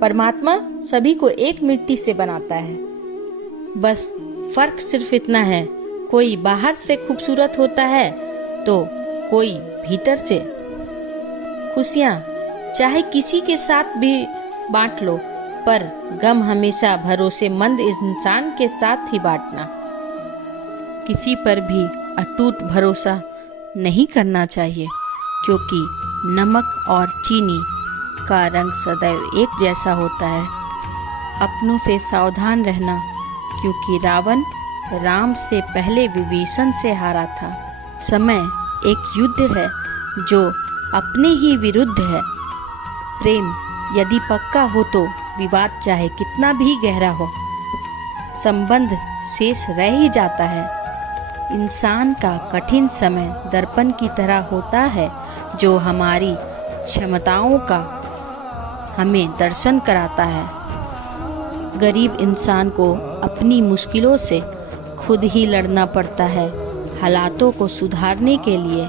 परमात्मा सभी को एक मिट्टी से बनाता है, बस फर्क सिर्फ इतना है, कोई बाहर से खूबसूरत होता है तो कोई भीतर से। खुशियाँ चाहे किसी के साथ भी बांट लो, पर गम हमेशा भरोसेमंद इंसान के साथ ही बांटना। किसी पर भी अटूट भरोसा नहीं करना चाहिए, क्योंकि नमक और चीनी का रंग सदैव एक जैसा होता है। अपनों से सावधान रहना, क्योंकि रावण राम से पहले विभीषण से हारा था। समय एक युद्ध है जो अपने ही विरुद्ध है। प्रेम यदि पक्का हो तो विवाद चाहे कितना भी गहरा हो, संबंध शेष रह ही जाता है। इंसान का कठिन समय दर्पण की तरह होता है, जो हमारी क्षमताओं का हमें दर्शन कराता है। गरीब इंसान को अपनी मुश्किलों से खुद ही लड़ना पड़ता है। हालातों को सुधारने के लिए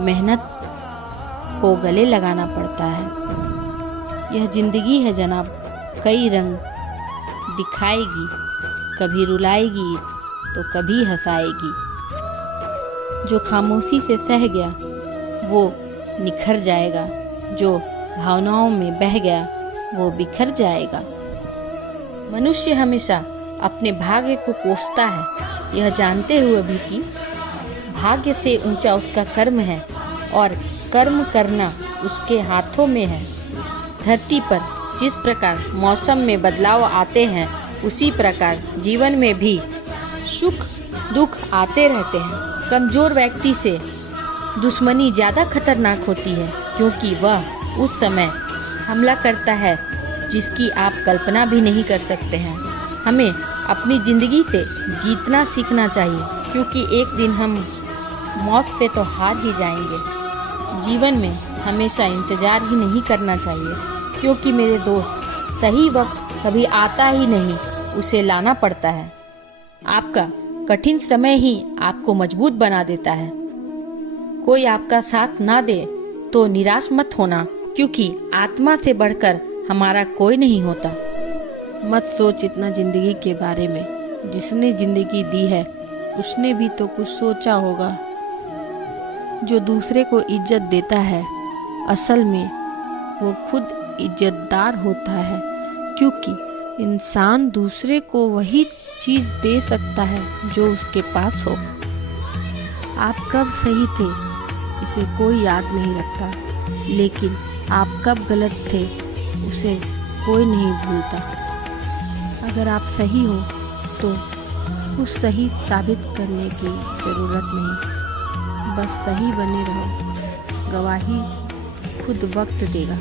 मेहनत को गले लगाना पड़ता है। यह जिंदगी है जनाब, कई रंग दिखाएगी, कभी रुलाएगी तो कभी हंसाएगी। जो खामोशी से सह गया वो निखर जाएगा, जो भावनाओं में बह गया वो बिखर जाएगा। मनुष्य हमेशा अपने भाग्य को कोसता है, यह जानते हुए भी कि भाग्य से ऊंचा उसका कर्म है और कर्म करना उसके हाथों में है। धरती पर जिस प्रकार मौसम में बदलाव आते हैं, उसी प्रकार जीवन में भी सुख दुख आते रहते हैं। कमजोर व्यक्ति से दुश्मनी ज़्यादा खतरनाक होती है, क्योंकि वह उस समय हमला करता है जिसकी आप कल्पना भी नहीं कर सकते हैं। हमें अपनी ज़िंदगी से जीतना सीखना चाहिए, क्योंकि एक दिन हम मौत से तो हार ही जाएंगे। जीवन में हमेशा इंतज़ार ही नहीं करना चाहिए, क्योंकि मेरे दोस्त सही वक्त कभी आता ही नहीं, उसे लाना पड़ता है। आपका कठिन समय ही आपको मजबूत बना देता है। कोई आपका साथ ना दे तो निराश मत होना, क्योंकि आत्मा से बढ़कर हमारा कोई नहीं होता। मत सोच इतना जिंदगी के बारे में, जिसने जिंदगी दी है उसने भी तो कुछ सोचा होगा। जो दूसरे को इज्जत देता है, असल में वो खुद इज्जतदार होता है, क्योंकि इंसान दूसरे को वही चीज़ दे सकता है जो उसके पास हो। आप कब सही थे इसे कोई याद नहीं रखता, लेकिन आप कब गलत थे उसे कोई नहीं भूलता। अगर आप सही हो तो कुछ सही साबित करने की ज़रूरत नहीं, बस सही बने रहो। गवाही खुद वक्त देगा।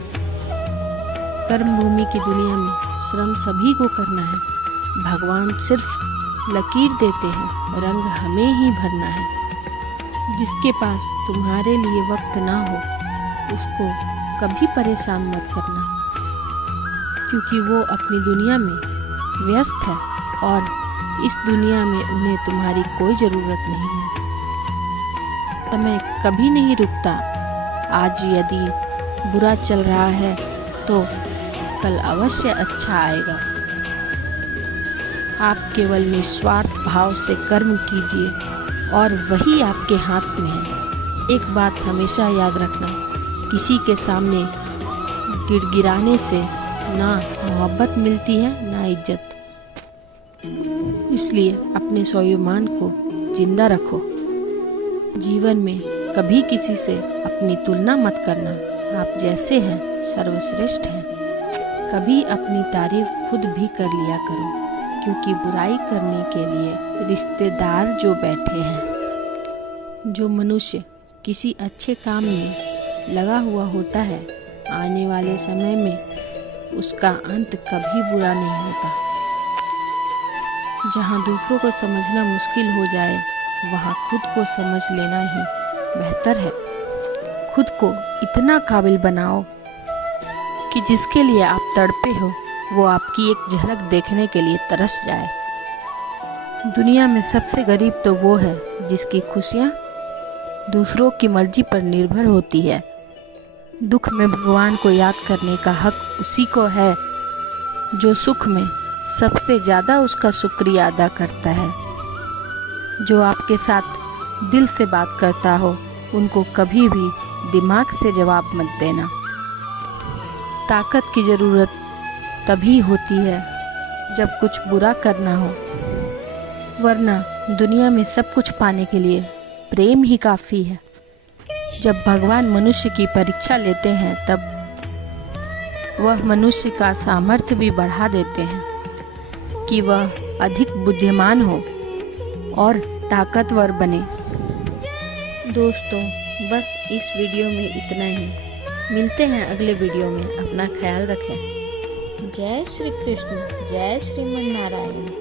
कर्म भूमि की दुनिया में श्रम सभी को करना है। भगवान सिर्फ लकीर देते हैं, रंग हमें ही भरना है। जिसके पास तुम्हारे लिए वक्त ना हो उसको कभी परेशान मत करना, क्योंकि वो अपनी दुनिया में व्यस्त है और इस दुनिया में उन्हें तुम्हारी कोई ज़रूरत नहीं है। समय कभी नहीं रुकता। आज यदि बुरा चल रहा है तो कल अवश्य अच्छा आएगा। आप केवल निस्वार्थ भाव से कर्म कीजिए और वही आपके हाथ में है। एक बात हमेशा याद रखना, किसी के सामने गिड़गिड़ाने से ना मोहब्बत मिलती है ना इज्जत। इसलिए अपने स्वाभिमान को जिंदा रखो। जीवन में कभी किसी से अपनी तुलना मत करना। आप जैसे हैं सर्वश्रेष्ठ हैं। कभी अपनी तारीफ खुद भी कर लिया करो, क्योंकि बुराई करने के लिए रिश्तेदार जो बैठे हैं। जो मनुष्य किसी अच्छे काम में लगा हुआ होता है, आने वाले समय में उसका अंत कभी बुरा नहीं होता। जहाँ दूसरों को समझना मुश्किल हो जाए, वहाँ खुद को समझ लेना ही बेहतर है। खुद को इतना काबिल बनाओ कि जिसके लिए आप तड़पे हो वो आपकी एक झलक देखने के लिए तरस जाए। दुनिया में सबसे गरीब तो वो है जिसकी खुशियाँ दूसरों की मर्जी पर निर्भर होती है। दुख में भगवान को याद करने का हक उसी को है जो सुख में सबसे ज़्यादा उसका शुक्रिया अदा करता है। जो आपके साथ दिल से बात करता हो उनको कभी भी दिमाग से जवाब मत देना। ताकत की ज़रूरत तभी होती है जब कुछ बुरा करना हो, वरना दुनिया में सब कुछ पाने के लिए प्रेम ही काफ़ी है। जब भगवान मनुष्य की परीक्षा लेते हैं तब वह मनुष्य का सामर्थ्य भी बढ़ा देते हैं कि वह अधिक बुद्धिमान हो और ताकतवर बने। दोस्तों, बस इस वीडियो में इतना ही। मिलते हैं अगले वीडियो में। अपना ख्याल रखें। जय श्री कृष्ण, जय श्रीमन नारायण।